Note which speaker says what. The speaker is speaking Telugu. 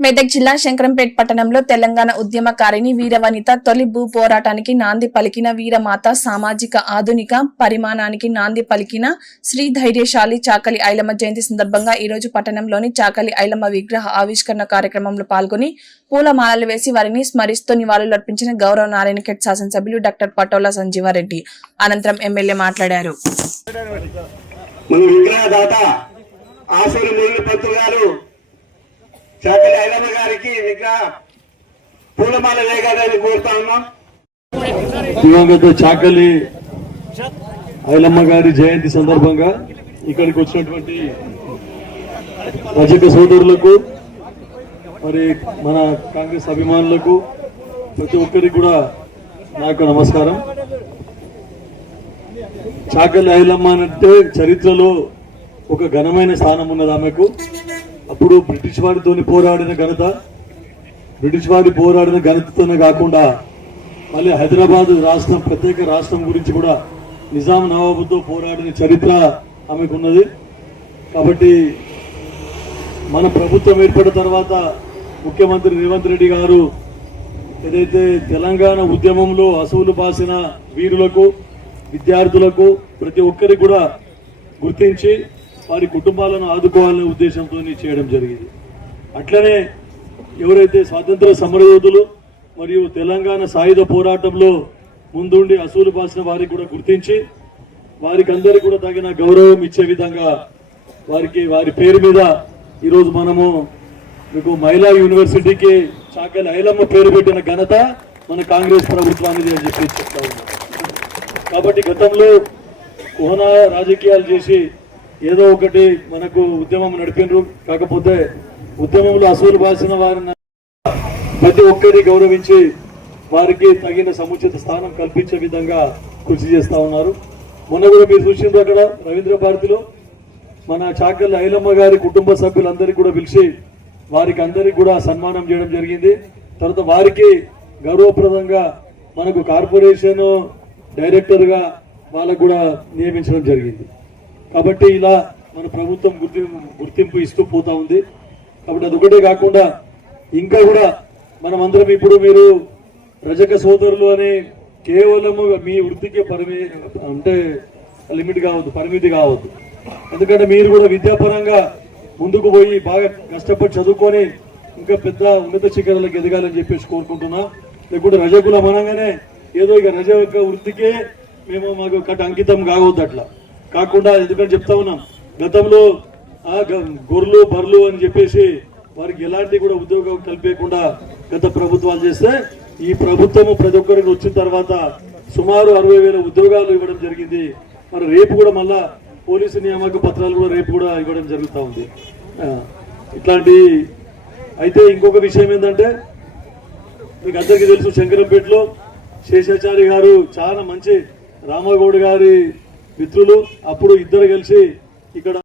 Speaker 1: మెదక్ జిల్లా శంకరంపేట్ పట్టణంలో తెలంగాణ ఉద్యమకారిణి వీరవనిత తొలి భూ పోరాటానికి నాంది పలికిన వీరమాత సామాజిక ఆధునిక పరిమాణానికి నాంది పలికిన శ్రీ ధైర్యశాలి చాకలి ఐలమ్మ జయంతి సందర్భంగా ఈ రోజు పట్టణంలోని చాకలి ఐలమ్మ విగ్రహ ఆవిష్కరణ కార్యక్రమంలో పాల్గొని పూలమాలలు వేసి వారిని స్మరిస్తూ నివాళులర్పించిన గౌరవ నారాయణఖేట్ శాసనసభ్యులు డాక్టర్ పటోలా సంజీవారెడ్డి. అనంతరం ఎమ్మెల్యే మాట్లాడారు.
Speaker 2: మన చాకలి ఐలమ్మ గారికి ఇంకా పూలమాల వేగాలని కోరుతా ఉన్నాం.
Speaker 3: చాకలి ఐలమ్మ గారి జయంతి సందర్భంగా ఇక్కడికి వచ్చినటువంటి రజక సోదరులకు మరి మన కాంగ్రెస్ అభిమానులకు ప్రతి ఒక్కరికి కూడా నాకు నమస్కారం. చాకలి ఐలమ్మ అంటే చరిత్రలో ఒక ఘనమైన స్థానం ఉన్నది ఆమెకు. అప్పుడు బ్రిటిష్ వారితోని పోరాడిన ఘనత బ్రిటిష్ వారి పోరాడిన ఘనతతోనే కాకుండా మళ్ళీ హైదరాబాద్ రాష్ట్రం ప్రత్యేక రాష్ట్రం గురించి కూడా నిజాం నవాబుతో పోరాడిన చరిత్ర ఆమెకున్నది. కాబట్టి మన ప్రభుత్వం ఏర్పడిన తర్వాత ముఖ్యమంత్రి రేవంత్ రెడ్డి గారు ఏదైతే తెలంగాణ ఉద్యమంలో అసువులు బాసిన వీరులకు విద్యార్థులకు ప్రతి ఒక్కరికి కూడా గుర్తించి వారి కుటుంబాలను ఆదుకోవాలనే ఉద్దేశంతో చేయడం జరిగింది. అట్లనే ఎవరైతే స్వాతంత్ర సమరయోధులు మరియు తెలంగాణ సాయుధ పోరాటంలో ముందుండి అసూలు బాసిన వారికి కూడా గుర్తించి వారికి అందరికీ కూడా తగిన గౌరవం ఇచ్చే విధంగా వారికి వారి పేరు మీద ఈరోజు మనము మీకు మహిళా యూనివర్సిటీకి చాకలి ఐలమ్మ పేరు పెట్టిన ఘనత మన కాంగ్రెస్ ప్రభుత్వానికి అని చెప్పి చెప్తా ఉన్నాం. కాబట్టి గతంలో కోన రాజకీయాలు చేసి ఏదో ఒకటి మనకు ఉద్యమం నడిపినరు. కాకపోతే ఉద్యమంలో అసూలు బాసిన వారిని ప్రతి ఒక్కరిని గౌరవించి వారికి తగిన సముచిత స్థానం కల్పించే విధంగా కృషి చేస్తా ఉన్నారు. మొన్న కూడా మీరు చూసిండ్రు అక్కడ రవీంద్ర భారతిలో. మన చాకల్ ఐలమ్మ గారి కుటుంబ సభ్యులందరికీ కూడా పిలిచి వారికి అందరికీ కూడా సన్మానం చేయడం జరిగింది. తర్వాత వారికి గౌరవప్రదంగా మనకు కార్పొరేషన్ డైరెక్టర్గా వాళ్ళకు కూడా నియమించడం జరిగింది. కాబట్టి ఇలా మన ప్రభుత్వం గుర్తింపు గుర్తింపు ఇస్తూ పోతా ఉంది. కాబట్టి అది ఒకటే కాకుండా ఇంకా కూడా మనమందరం ఇప్పుడు మీరు రజక సోదరులు అని కేవలము మీ వృత్తికే పరిమి అంటే లిమిట్ కావద్దు పరిమితి కావద్దు. ఎందుకంటే మీరు కూడా విద్యాపరంగా ముందుకు పోయి బాగా కష్టపడి చదువుకొని ఇంకా పెద్ద ఉన్నత శిఖరాలకు ఎదగాలని చెప్పేసి కోరుకుంటున్నా. లేకుంటే రజకులం అనగానే ఏదో ఇక రజ యొక్క వృత్తికే మేము మాకు కట్ట అంకితం కావద్దు అట్లా. కాకుండా ఎందుకంటే చెప్తా ఉన్నాం గతంలో గ- గొర్రెలు బర్రెలు అని చెప్పేసి వారికి ఎలాంటి కూడా ఉద్యోగం కల్పించకుండా గత ప్రభుత్వాలు చేస్తే ఈ ప్రభుత్వము ప్రతి ఒక్కరికి వచ్చిన తర్వాత సుమారు అరవై వేల ఉద్యోగాలు ఇవ్వడం జరిగింది. మరి రేపు కూడా మళ్ళా పోలీసు నియామక పత్రాలు కూడా రేపు కూడా ఇవ్వడం జరుగుతూ ఉంది. ఇట్లాంటి అయితే ఇంకొక విషయం ఏంటంటే మీకు అందరికీ తెలుసు శంకరంపేటలో శేషాచారి గారు చాలా మంచి రామగౌడ్ గారి మిత్రులు అప్పుడు ఇద్దరు కలిసి ఇక్కడ